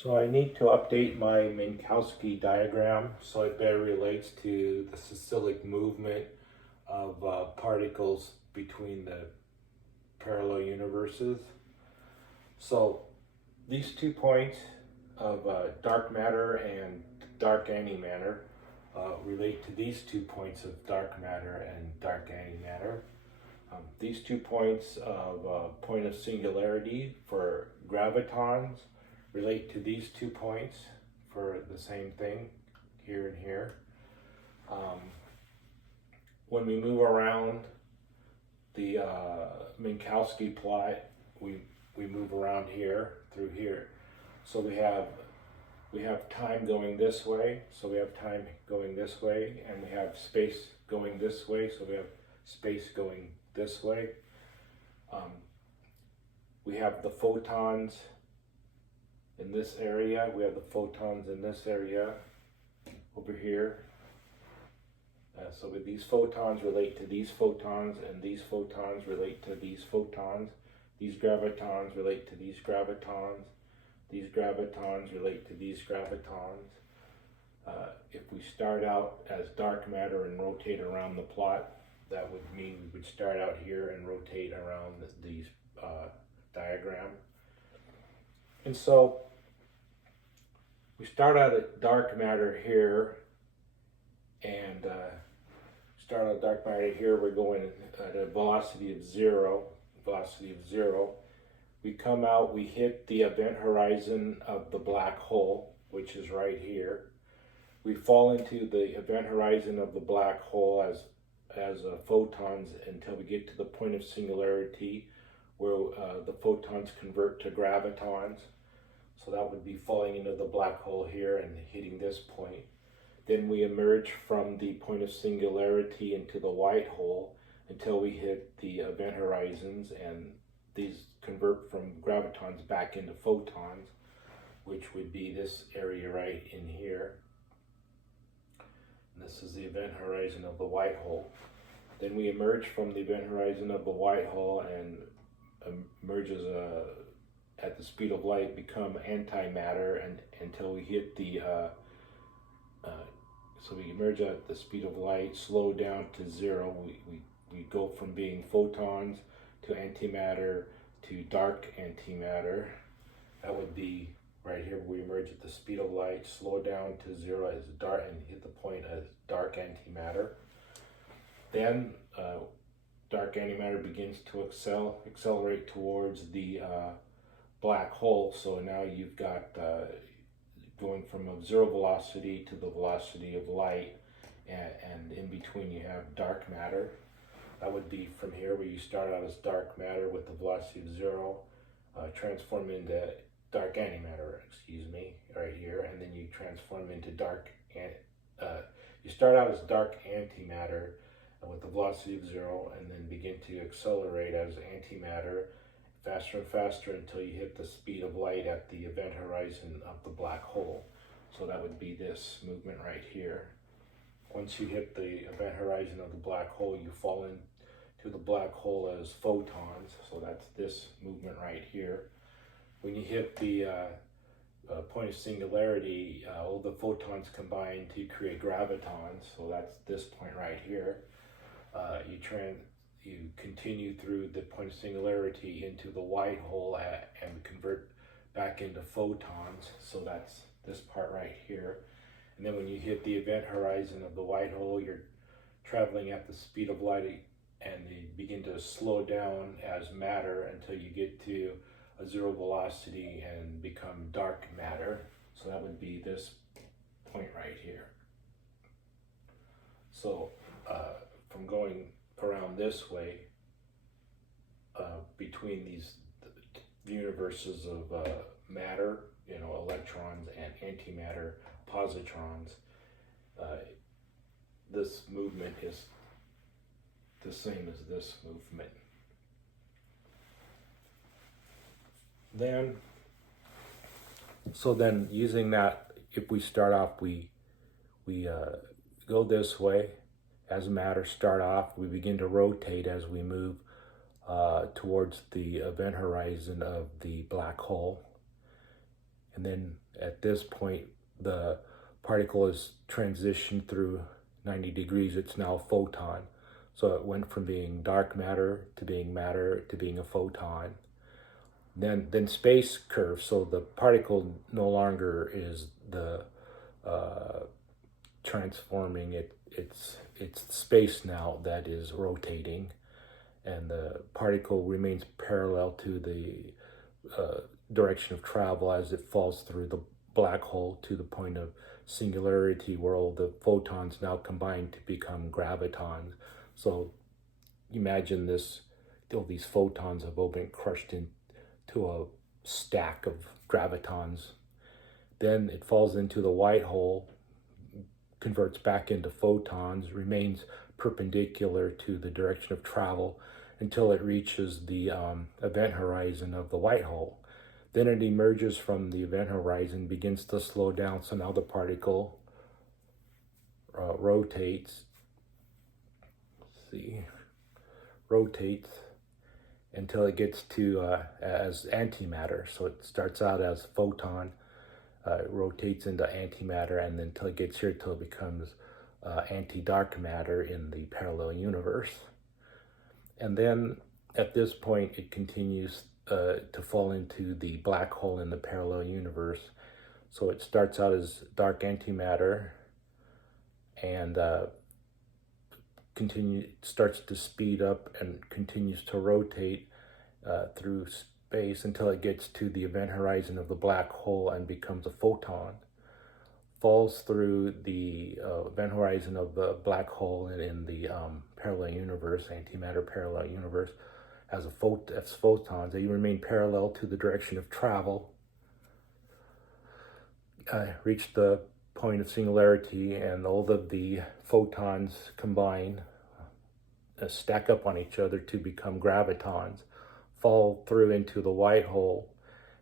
So I need to update my Minkowski diagram so it better relates to the cyclic movement of particles between the parallel universes. So these 2 points of dark matter and dark antimatter relate to these 2 points of dark matter and dark antimatter. These 2 points of point of singularity for gravitons relate to these 2 points for the same thing, here and here. When we move around the Minkowski plot, we move around here through here. So we have time going this way, so we have time going this way, and we have space going this way, so we have space going this way. We have the photons in this area, we have the photons in this area over here. So with these photons relate to these photons, and these photons relate to these photons. These gravitons relate to these gravitons. These gravitons relate to these gravitons. If we start out as dark matter and rotate around the plot, that would mean we would start out here and rotate around these diagram. And so we start out at dark matter here, and we're going at a velocity of zero. We come out, we hit the event horizon of the black hole, which is right here. We fall into the event horizon of the black hole as photons until we get to the point of singularity where the photons convert to gravitons. So that would be falling into the black hole here and hitting this point. Then we emerge from the point of singularity into the white hole until we hit the event horizons, and these convert from gravitons back into photons, which would be this area right in here. And this is the event horizon of the white hole. Then we emerge from the event horizon of the white hole and emerges at the speed of light, become antimatter, and until we hit the so we emerge at the speed of light, slow down to zero. We go from being photons to antimatter to dark antimatter. That would be right here. We emerge at the speed of light, slow down to zero as dark, and hit the point as dark antimatter. Then dark antimatter begins to accelerate towards the black hole. So now you've got going from a zero velocity to the velocity of light, and in between you have dark matter. That would be from here where you start out as dark matter with the velocity of zero, transform into dark antimatter, right here, and then you transform into you start out as dark antimatter with the velocity of zero, and then begin to accelerate as antimatter faster and faster until you hit the speed of light at the event horizon of the black hole. So that would be this movement right here. Once you hit the event horizon of the black hole, you fall into the black hole as photons. So that's this movement right here. When you hit the point of singularity, all the photons combine to create gravitons. So that's this point right here. You continue through the point of singularity into the white hole and convert back into photons. So that's this part right here. And then when you hit the event horizon of the white hole, you're traveling at the speed of light, and you begin to slow down as matter until you get to a zero velocity and become dark matter. So that would be this point right here. So from going around this way, between these universes of matter, electrons, and antimatter, positrons, this movement is the same as this movement. Then using that, if we start off, we go this way as matter start off. We begin to rotate as we move towards the event horizon of the black hole. And then at this point, the particle is transitioned through 90 degrees. It's now a photon. So it went from being dark matter to being a photon. Then space curves. So the particle no longer is the transforming. It's space now that is rotating, and the particle remains parallel to the direction of travel as it falls through the black hole to the point of singularity, where all the photons now combine to become gravitons. So imagine this, all these photons have all been crushed into a stack of gravitons. Then it falls into the white hole, converts back into photons, remains perpendicular to the direction of travel until it reaches the event horizon of the white hole. Then it emerges from the event horizon, begins to slow down, so now the particle rotates until it gets to as antimatter. So it starts out as photon, rotates into antimatter, and then until it gets here, till it becomes anti-dark matter in the parallel universe. And then at this point, it continues to fall into the black hole in the parallel universe. So it starts out as dark antimatter and starts to speed up and continues to rotate through space until it gets to the event horizon of the black hole and becomes a photon. Falls through the event horizon of the black hole and in the parallel universe, antimatter parallel universe, as photons. They remain parallel to the direction of travel, reach the point of singularity, and all of the photons combine, stack up on each other to become gravitons, fall through into the white hole.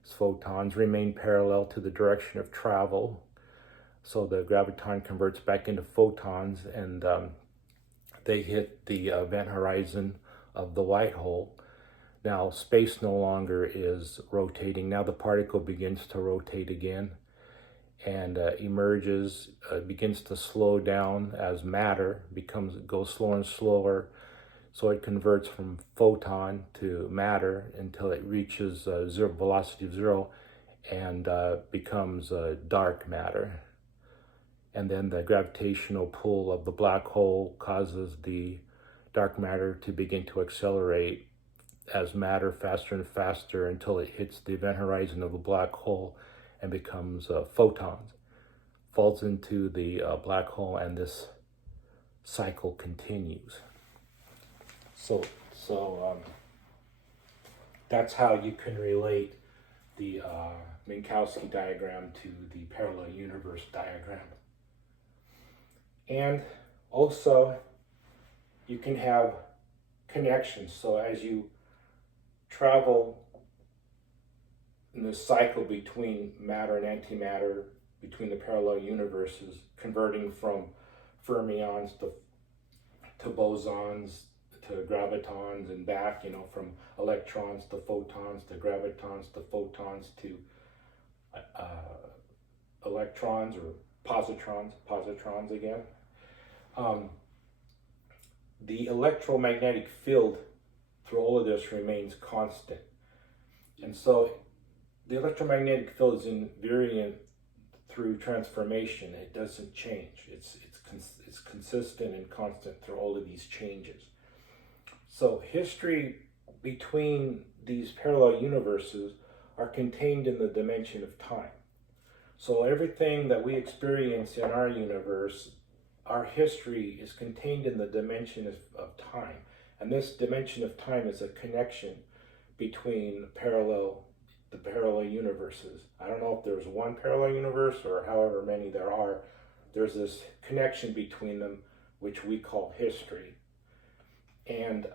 As photons remain parallel to the direction of travel, so the graviton converts back into photons, and they hit the event horizon of the white hole. Now space no longer is rotating. Now the particle begins to rotate again and emerges, begins to slow down as matter, goes slower and slower. So it converts from photon to matter until it reaches velocity of 0 and becomes dark matter. And then the gravitational pull of the black hole causes the dark matter to begin to accelerate as matter faster and faster until it hits the event horizon of the black hole and becomes photons. Falls into the black hole, and this cycle continues. So that's how you can relate the Minkowski diagram to the parallel universe diagram. And also, you can have connections. So as you travel in this cycle between matter and antimatter, between the parallel universes, converting from fermions to bosons to gravitons and back, from electrons to photons to gravitons to photons to electrons or positrons again. The electromagnetic field through all of this remains constant. And so the electromagnetic field is invariant through transformation. It doesn't change. It's consistent and constant through all of these changes. So history between these parallel universes are contained in the dimension of time. So everything that we experience in our universe, our history is contained in the dimension of time. And this dimension of time is a connection between the parallel universes. I don't know if there's one parallel universe or however many there are. There's this connection between them, which we call history. And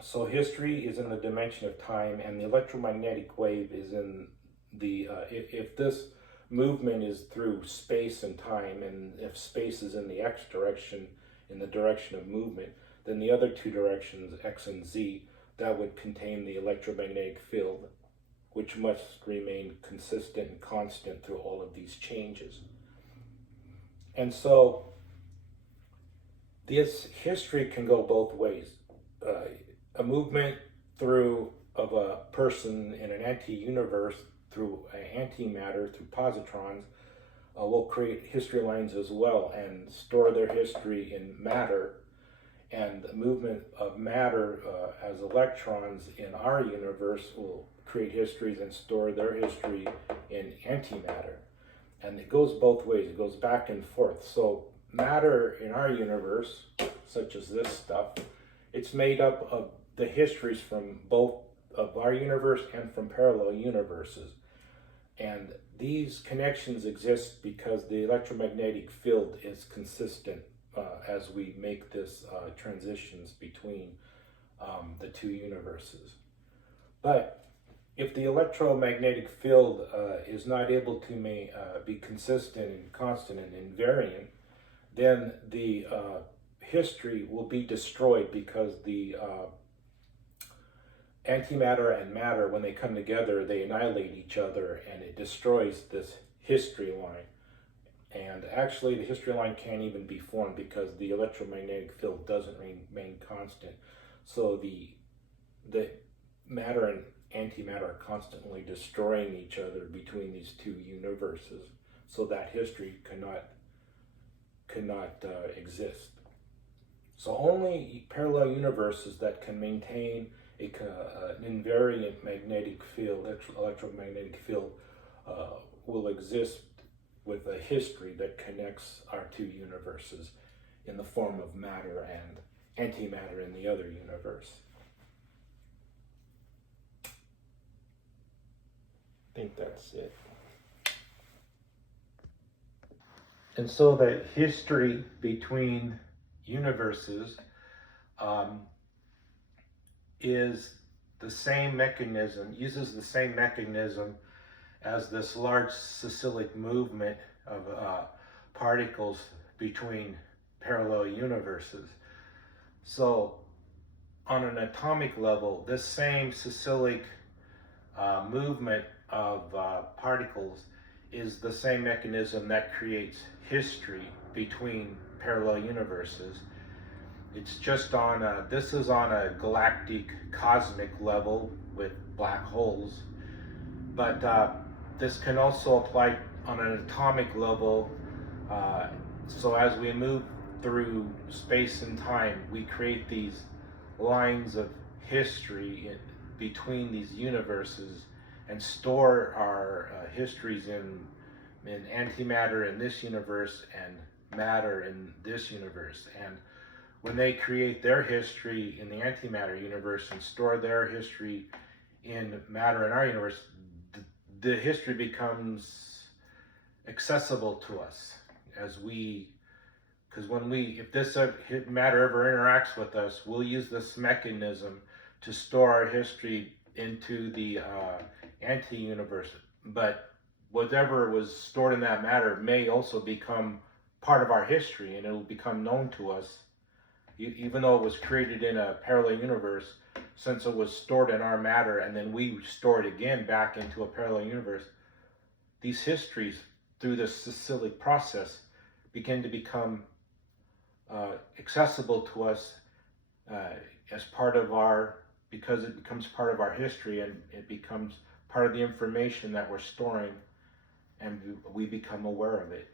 so history is in the dimension of time, and the electromagnetic wave is in the, if this movement is through space and time, and if space is in the x direction, in the direction of movement, then the other two directions, x and z, that would contain the electromagnetic field. which must remain consistent and constant through all of these changes. And so this history can go both ways. A movement through of a person in an anti-universe through antimatter, through positrons, will create history lines as well and store their history in matter. And the movement of matter as electrons in our universe will create histories and store their history in antimatter. And it goes both ways, it goes back and forth. So matter in our universe, such as this stuff, it's made up of the histories from both of our universe and from parallel universes. And these connections exist because the electromagnetic field is consistent as we make this transitions between the two universes. But if the electromagnetic field is not able to be consistent and constant and invariant, then the history will be destroyed because the antimatter and matter, when they come together, they annihilate each other and it destroys this history line. And actually the history line can't even be formed because the electromagnetic field doesn't remain constant. So the matter and antimatter are constantly destroying each other between these two universes. So that history cannot exist. So only parallel universes that can maintain an invariant magnetic field, electromagnetic field, will exist with a history that connects our two universes in the form of matter and antimatter in the other universe. I think that's it. And so the history between universes is the same mechanism, uses the same mechanism as this large cyclic movement of particles between parallel universes. So on an atomic level, this same cyclic movement of particles is the same mechanism that creates history between parallel universes. It's just on this is on a galactic cosmic level with black holes, but this can also apply on an atomic level. So as we move through space and time, we create these lines of history between these universes and store our histories in antimatter in this universe and matter in this universe. And when they create their history in the antimatter universe and store their history in matter in our universe, the history becomes accessible to us as because if this matter ever interacts with us, we'll use this mechanism to store our history into the anti-universe. But whatever was stored in that matter may also become part of our history, and it will become known to us, even though it was created in a parallel universe. Since it was stored in our matter and then we store it again back into a parallel universe, these histories through this cyclic process begin to become accessible to us as part of because it becomes part of our history and it becomes part of the information that we're storing, and we become aware of it.